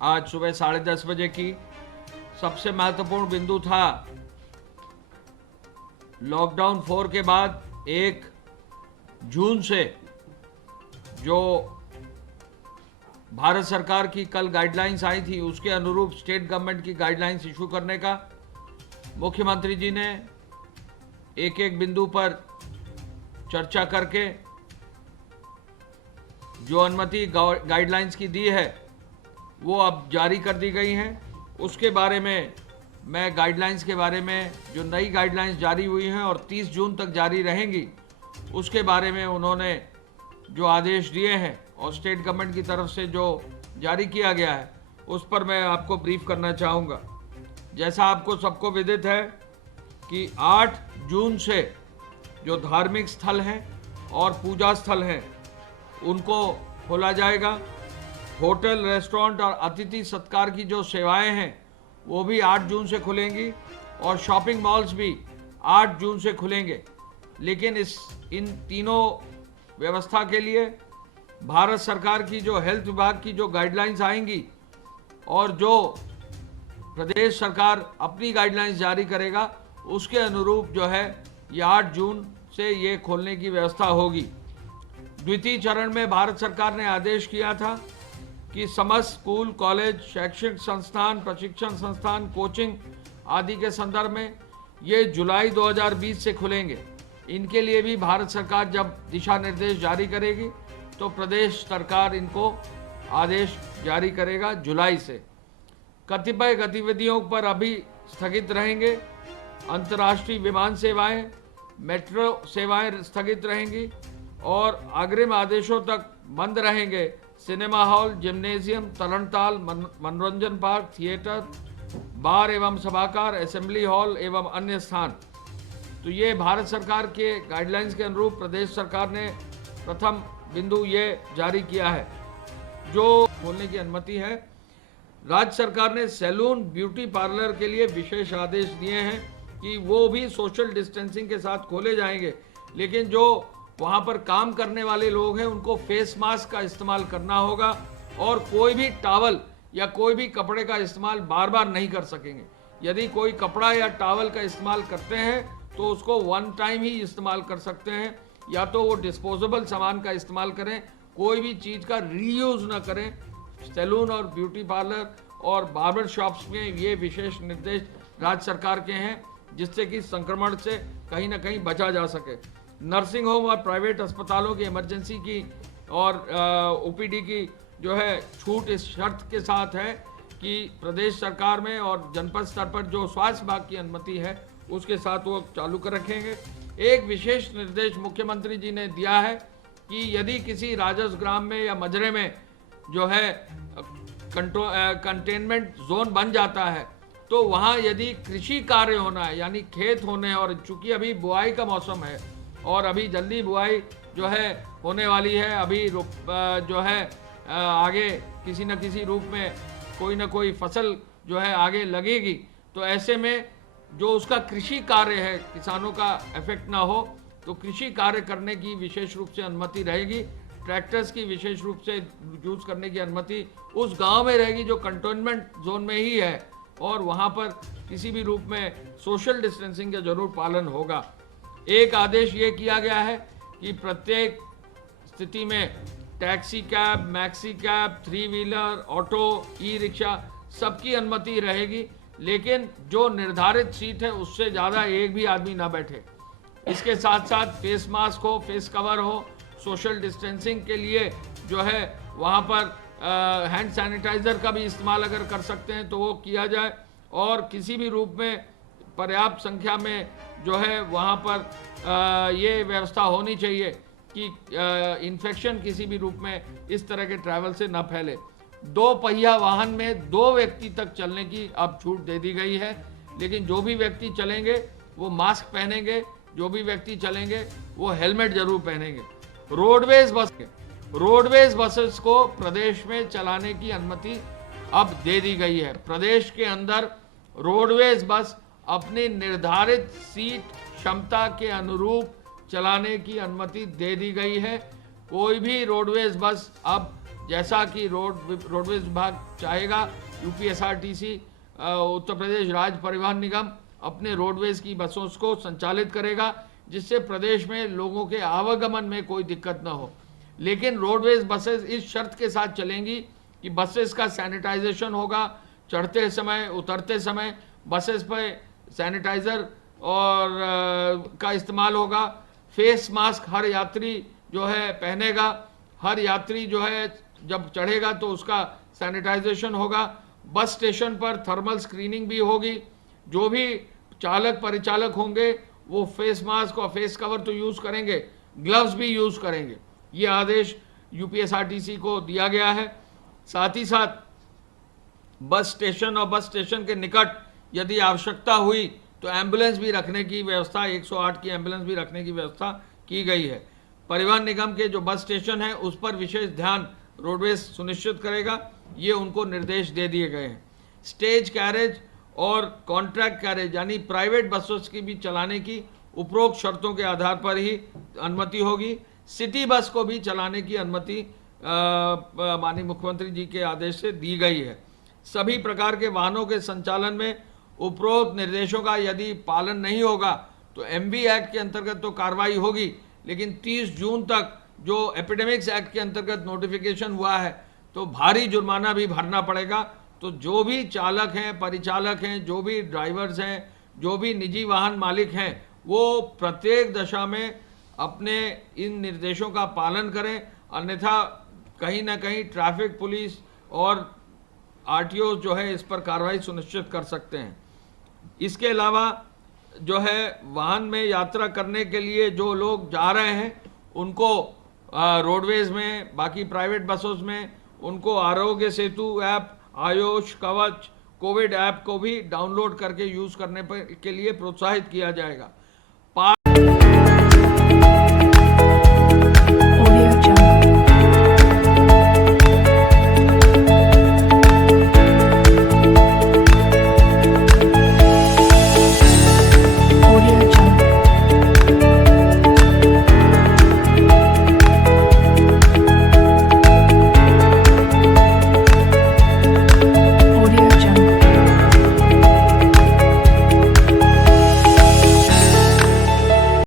आज सुबह 10:30 बजे की। सबसे महत्वपूर्ण बिंदु था लॉकडाउन 4 के बाद 1 जून से जो भारत सरकार की कल गाइडलाइंस आई थी उसके अनुरूप स्टेट गवर्नमेंट की गाइडलाइंस इशू करने का। मुख्यमंत्री जी ने एक एक बिंदु पर चर्चा करके जो अनुमति गाइडलाइंस की दी है वो अब जारी कर दी गई हैं। उसके बारे में मैं गाइडलाइंस के बारे में जो नई गाइडलाइंस जारी हुई हैं और 30 जून तक जारी रहेंगी उसके बारे में उन्होंने जो आदेश दिए हैं और स्टेट गवर्नमेंट की तरफ से जो जारी किया गया है उस पर मैं आपको ब्रीफ करना चाहूँगा। जैसा आपको सबको विदित है कि 8 जून से जो धार्मिक स्थल हैं और पूजा स्थल हैं उनको खोला जाएगा। होटल, रेस्टोरेंट और अतिथि सत्कार की जो सेवाएं हैं वो भी 8 जून से खुलेंगी और शॉपिंग मॉल्स भी 8 जून से खुलेंगे। लेकिन इन तीनों व्यवस्था के लिए भारत सरकार की जो हेल्थ विभाग की जो गाइडलाइंस आएंगी और जो प्रदेश सरकार अपनी गाइडलाइंस जारी करेगा उसके अनुरूप जो है ये 8 जून से ये खोलने की व्यवस्था होगी। द्वितीय चरण में भारत सरकार ने आदेश किया था कि समस्त स्कूल, कॉलेज, शैक्षणिक संस्थान, प्रशिक्षण संस्थान, कोचिंग आदि के संदर्भ में ये जुलाई 2020 से खुलेंगे। इनके लिए भी भारत सरकार जब दिशा निर्देश जारी करेगी तो प्रदेश सरकार इनको आदेश जारी करेगा जुलाई से। कतिपय गतिविधियों पर अभी स्थगित रहेंगे। अंतर्राष्ट्रीय विमान सेवाएं, मेट्रो सेवाएं स्थगित रहेंगी और अग्रिम आदेशों तक बंद रहेंगे सिनेमा हॉल, जिम्नेजियम, तरणताल, मनोरंजन पार्क, थिएटर, बार एवं सभागार, असेंबली हॉल एवं अन्य स्थान। तो ये भारत सरकार के गाइडलाइंस के अनुरूप प्रदेश सरकार ने प्रथम बिंदु ये जारी किया है जो खोलने की अनुमति है। राज्य सरकार ने सैलून, ब्यूटी पार्लर के लिए विशेष आदेश दिए हैं कि वो भी सोशल डिस्टेंसिंग के साथ खोले जाएंगे, लेकिन जो वहाँ पर काम करने वाले लोग हैं उनको फेस मास्क का इस्तेमाल करना होगा और कोई भी टॉवल या कोई भी कपड़े का इस्तेमाल बार बार नहीं कर सकेंगे। यदि कोई कपड़ा या टॉवल का इस्तेमाल करते हैं तो उसको वन टाइम ही इस्तेमाल कर सकते हैं, या तो वो डिस्पोजेबल सामान का इस्तेमाल करें, कोई भी चीज़ का रीयूज ना करें। सैलून और ब्यूटी पार्लर और बार्बर शॉप्स में ये विशेष निर्देश राज्य सरकार के हैं जिससे कि संक्रमण से कहीं ना कहीं बचा जा सके। नर्सिंग होम और प्राइवेट अस्पतालों की इमरजेंसी की और ओपीडी की जो है छूट इस शर्त के साथ है कि प्रदेश सरकार में और जनपद स्तर पर जो स्वास्थ्य विभाग की अनुमति है उसके साथ वो चालू कर रखेंगे। एक विशेष निर्देश मुख्यमंत्री जी ने दिया है कि यदि किसी राजस्व ग्राम में या मजरे में जो है कंटेनमेंट जोन बन जाता है तो वहाँ यदि कृषि कार्य होना है यानी खेत होने, और चूंकि अभी बुआई का मौसम है और अभी जल्दी बुआई जो है होने वाली है, अभी जो है आगे किसी न किसी रूप में कोई ना कोई फसल जो है आगे लगेगी, तो ऐसे में जो उसका कृषि कार्य है किसानों का इफेक्ट ना हो तो कृषि कार्य करने की विशेष रूप से अनुमति रहेगी। ट्रैक्टर्स की विशेष रूप से यूज करने की अनुमति उस गांव में रहेगी जो कंटेनमेंट जोन में ही है और वहां पर किसी भी रूप में सोशल डिस्टेंसिंग का जरूर पालन होगा। एक आदेश ये किया गया है कि प्रत्येक स्थिति में taxi cab, maxi cab, 3 wheeler, auto, e rickshaw सबकी अनुमति रहेगी, लेकिन जो निर्धारित सीट है उससे ज़्यादा एक भी आदमी ना बैठे। इसके साथ साथ फेस मास्क हो, फेस कवर हो, सोशल डिस्टेंसिंग के लिए जो है वहाँ पर हैंड सैनिटाइज़र का भी इस्तेमाल अगर कर सकते हैं तो वो किया जाए और किसी भी रूप में पर्याप्त संख्या में जो है वहाँ पर ये व्यवस्था होनी चाहिए कि इन्फेक्शन किसी भी रूप में इस तरह के ट्रैवल से न फैले। 2 पहिया वाहन में 2 व्यक्ति तक चलने की अब छूट दे दी गई है, लेकिन जो भी व्यक्ति चलेंगे वो मास्क पहनेंगे, जो भी व्यक्ति चलेंगे वो हेलमेट जरूर पहनेंगे। रोडवेज बसेस को प्रदेश में चलाने की अनुमति अब दे दी गई है। प्रदेश के अंदर रोडवेज बस अपनी निर्धारित सीट क्षमता के अनुरूप चलाने की अनुमति दे दी गई है। कोई भी रोडवेज बस अब जैसा कि रोडवेज विभाग चाहेगा, यूपीएसआरटीसी उत्तर प्रदेश राज्य परिवहन निगम अपने रोडवेज की बसों को संचालित करेगा, जिससे प्रदेश में लोगों के आवागमन में कोई दिक्कत न हो। लेकिन रोडवेज बसेस इस शर्त के साथ चलेंगी कि बसेस का सैनिटाइजेशन होगा, चढ़ते समय उतरते समय बसेस पर सैनिटाइज़र और का इस्तेमाल होगा। फेस मास्क हर यात्री जो है पहनेगा, हर यात्री जो है जब चढ़ेगा तो उसका सैनिटाइजेशन होगा। बस स्टेशन पर थर्मल स्क्रीनिंग भी होगी। जो भी चालक परिचालक होंगे वो फेस मास्क और फेस कवर तो यूज़ करेंगे, ग्लव्स भी यूज़ करेंगे। ये आदेश यूपीएसआरटीसी को दिया गया है। साथ ही साथ बस स्टेशन और बस स्टेशन के निकट यदि आवश्यकता हुई तो एम्बुलेंस भी रखने की व्यवस्था, 108 की एम्बुलेंस भी रखने की व्यवस्था की गई है। परिवहन निगम के जो बस स्टेशन है उस पर विशेष ध्यान रोडवेज सुनिश्चित करेगा, ये उनको निर्देश दे दिए गए हैं। स्टेज कैरेज और कॉन्ट्रैक्ट कैरेज यानी प्राइवेट बसों की भी चलाने की उपरोक्त शर्तों के आधार पर ही अनुमति होगी। सिटी बस को भी चलाने की अनुमति माननीय मुख्यमंत्री जी के आदेश से दी गई है। सभी प्रकार के वाहनों के संचालन में उपरोक्त निर्देशों का यदि पालन नहीं होगा तो एमवी एक्ट के अंतर्गत तो कार्रवाई होगी, लेकिन 30 जून तक जो एपिडेमिक्स एक्ट के अंतर्गत नोटिफिकेशन हुआ है तो भारी जुर्माना भी भरना पड़ेगा। तो जो भी चालक हैं, परिचालक हैं, जो भी ड्राइवर्स हैं, जो भी निजी वाहन मालिक हैं, वो प्रत्येक दशा में अपने इन निर्देशों का पालन करें, अन्यथा कहीं ना कहीं ट्रैफिक पुलिस और आरटीओ जो है इस पर कार्रवाई सुनिश्चित कर सकते हैं। इसके अलावा जो है वाहन में यात्रा करने के लिए जो लोग जा रहे हैं उनको रोडवेज में, बाकी प्राइवेट बसों में उनको आरोग्य सेतु ऐप, आयुष कवच, कोविड ऐप को भी डाउनलोड करके यूज़ करने के लिए प्रोत्साहित किया जाएगा।